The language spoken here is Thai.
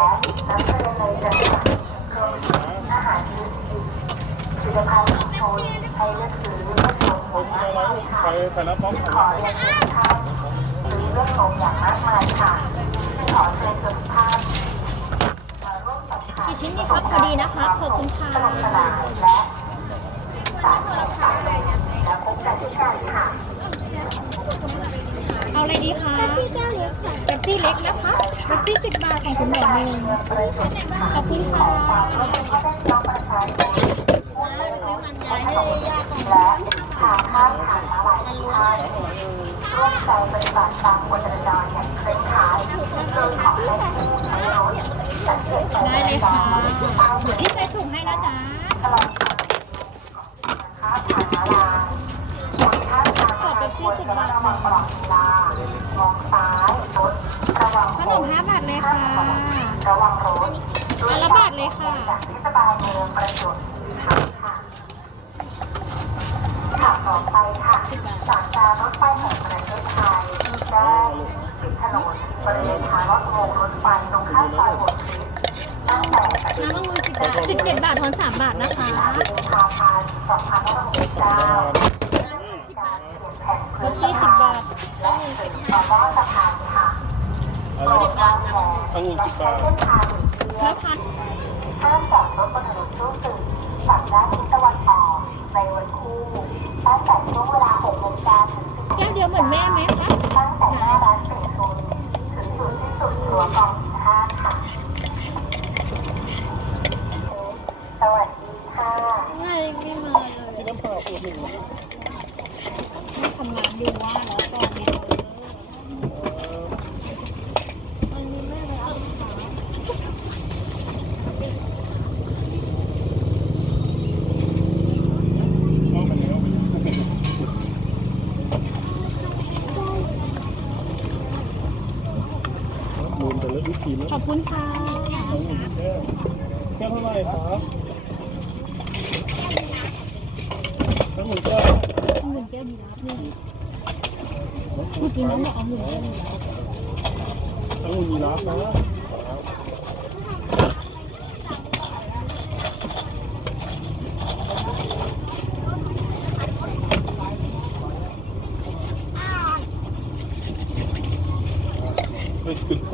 น้ำทะเลในจังหวัดรวมถึงอาหารพื้นถิ่นผลิตภัณฑ์ชุมชนให้เลือกซื้อเลือกชมอย่างมากมายค่ะไปไปรับน้องขอเรียนเชิญท่านซื้อเลือกชมอย่างมากมายค่ะขอเชิญชวนทุกท่านกี่ชิ้นดีครับพอดีนะคะขอบคุณค่ะสนุกสนานและสารแข่งขันและพบกันที่กันค่ะ เอาอะไรดีคะ เป๊ปซี่แก้วเล็กค่ะเป๊ปซี่เล็กนะคะเป๊ปซี่สิบบาทของคุณหมอหนึ่งขอบคุณค่ะและทางข้ามทางม้าลายทุกท่านร่วมใจปฏิบัติตามกฎจราจรอย่างเคร่งครัดโดยขอให้ผู้ใช้รถสังเกตได้เลยค่ะเดี๋ยวพี่ใส่ถุงให้นะจ๊ะตลอดค้ามทางม้าลายคนข้ามทางม้าลายควรจะรตลอดเวลามองซ้ายร ขนมห้าบาทเลยค่ะอันละบาทเลยค่ะจากเทศบาลเมืองประจวบขันธ์ค่าวต่อไปค่ะจากการรถไฟแห่งประเทศไทยได้ปิดถนนบริเวณทางลอดอุโมงรถไฟตรงข้ามซอยหัวคลิปตั้งแต่น้ำองุ่นสิบบาทสิบเจ็ดบาททอนสามบาทนะคะกุมภาพันธ์2569กา โปรดวางแผนและใช้เส้นทางหลีกเลี่ยแล้งวพันห้ามจอดรถบนถนนตู้ตื่นฝั่งด้านทิศตะวันออกในวันคู่ตั้งแต่ช่วงเวลา6นาฬิกาถึง10แก้วเดียวเหมือนแม่ไหมคะตั้งแต่หน้าร้านเปลี่ยนทุนถึงจุดที่สุดรั้วกองหินห้าค่ะสวัสดีค่ะไม่ไม่มาเลยที่น้ำเปล่าขวดหนึ่งไม่ทำงานดูว่าแล้วก็มีอันนี้แม่เลยเอาค่ะ เอาไปแล้ว มูลแต่ละวิธีนะขอบคุณค่ะแก้วเท่าไหร่ครับทั้งหมดแก้วหนึ่งแก้วดีรับนี่เมื่อกี้น้องบอกเอาหนึ่งแก้วดีรับทั้งหมดมีรับนะ ってるの。